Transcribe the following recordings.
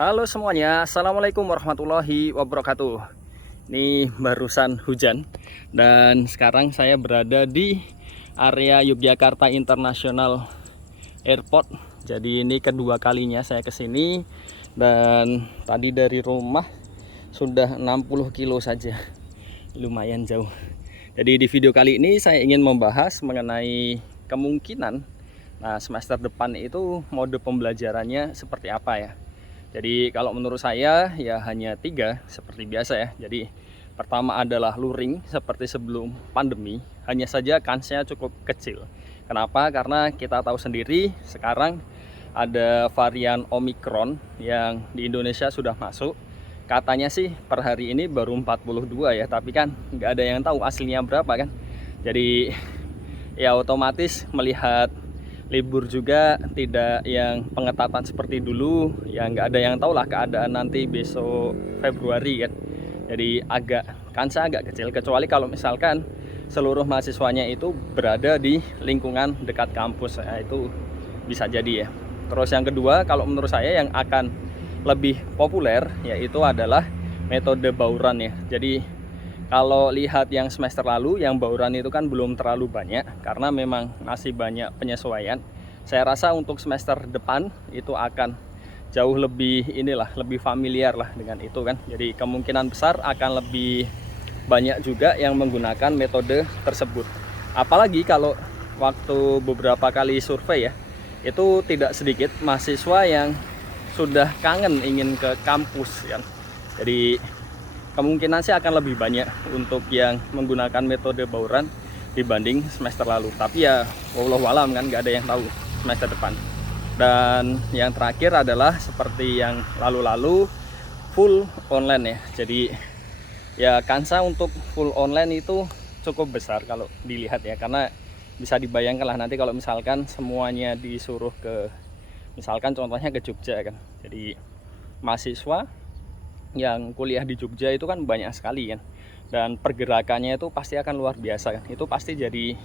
Halo semuanya, Assalamualaikum warahmatullahi wabarakatuh. Ini barusan hujan dan sekarang saya berada di area Yogyakarta International Airport. Jadi ini kedua kalinya saya kesini dan tadi dari rumah sudah 60 kilo saja, lumayan jauh. Jadi di video kali ini saya ingin membahas mengenai kemungkinan semester depan itu mode pembelajarannya seperti apa ya. Jadi kalau menurut saya ya hanya 3 seperti biasa ya. Jadi pertama adalah luring seperti sebelum pandemi, hanya saja kansnya cukup kecil. Kenapa? Karena kita tahu sendiri sekarang ada varian Omicron yang di Indonesia sudah masuk. Katanya sih per hari ini baru 42 ya, tapi kan nggak ada yang tahu aslinya berapa kan. Jadi ya otomatis melihat libur juga tidak yang pengetatan seperti dulu ya, nggak ada yang tahu lah keadaan nanti besok Februari kan. Jadi kansa agak kecil, kecuali kalau misalkan seluruh mahasiswanya itu berada di lingkungan dekat kampus ya, itu bisa jadi ya. Terus yang kedua, kalau menurut saya yang akan lebih populer yaitu adalah metode bauran ya. Jadi kalau lihat yang semester lalu, yang bauran itu kan belum terlalu banyak karena memang masih banyak penyesuaian. Saya rasa untuk semester depan itu akan jauh lebih lebih familiar lah dengan itu kan. Jadi kemungkinan besar akan lebih banyak juga yang menggunakan metode tersebut. Apalagi kalau waktu beberapa kali survei ya, itu tidak sedikit mahasiswa yang sudah kangen ingin ke kampus kan. Jadi kemungkinan sih akan lebih banyak untuk yang menggunakan metode bauran dibanding semester lalu. Tapi ya wallahu alam kan, nggak ada yang tahu semester depan. Dan yang terakhir adalah seperti yang lalu-lalu, full online ya. Jadi ya kansa untuk full online itu cukup besar kalau dilihat ya, karena bisa dibayangkan lah nanti kalau misalkan semuanya disuruh ke, misalkan contohnya ke Jogja kan. Jadi mahasiswa yang kuliah di Jogja itu kan banyak sekali kan, dan pergerakannya itu pasti akan luar biasa kan. Itu pasti jadi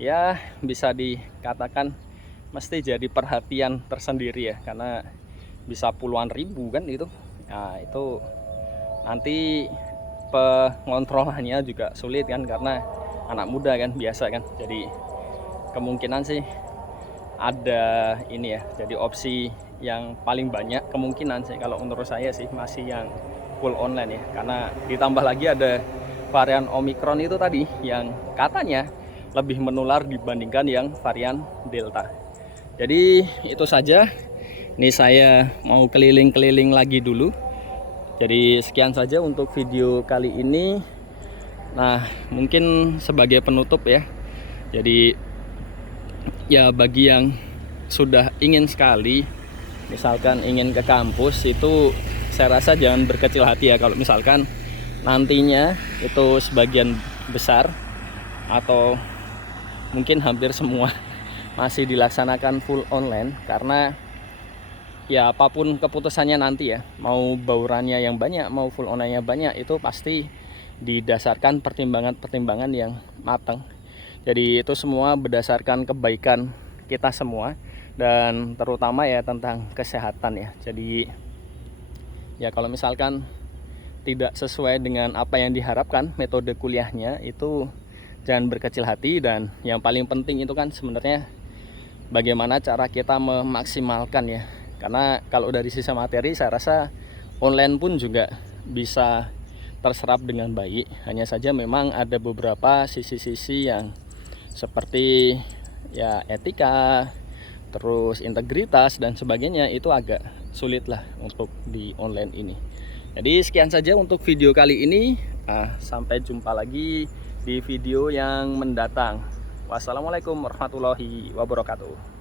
ya bisa dikatakan mesti jadi perhatian tersendiri ya, karena bisa puluhan ribu kan itu. Nah itu nanti pengontrolannya juga sulit kan, karena anak muda kan biasa kan. Jadi kemungkinan sih ada ini ya, jadi opsi yang paling banyak kemungkinan sih kalau menurut saya sih masih yang full online ya, karena ditambah lagi ada varian Omicron itu tadi yang katanya lebih menular dibandingkan yang varian Delta. Jadi itu saja, ini saya mau keliling-keliling lagi dulu. Jadi sekian saja untuk video kali ini. Nah mungkin sebagai penutup ya, jadi ya bagi yang sudah ingin sekali misalkan ingin ke kampus, itu saya rasa jangan berkecil hati ya kalau misalkan nantinya itu sebagian besar atau mungkin hampir semua masih dilaksanakan full online. Karena ya apapun keputusannya nanti ya, mau baurannya yang banyak mau full online-nya banyak, itu pasti didasarkan pertimbangan-pertimbangan yang matang. Jadi itu semua berdasarkan kebaikan kita semua, dan terutama ya tentang kesehatan ya. Jadi ya kalau misalkan tidak sesuai dengan apa yang diharapkan metode kuliahnya, itu jangan berkecil hati. Dan yang paling penting itu kan sebenarnya bagaimana cara kita memaksimalkan ya. Karena kalau dari sisi materi saya rasa online pun juga bisa terserap dengan baik. Hanya saja memang ada beberapa sisi-sisi yang seperti ya etika, terus integritas dan sebagainya, itu agak sulit lah untuk di online ini. Jadi sekian saja untuk video kali ini. Sampai jumpa lagi di video yang mendatang. Wassalamualaikum warahmatullahi wabarakatuh.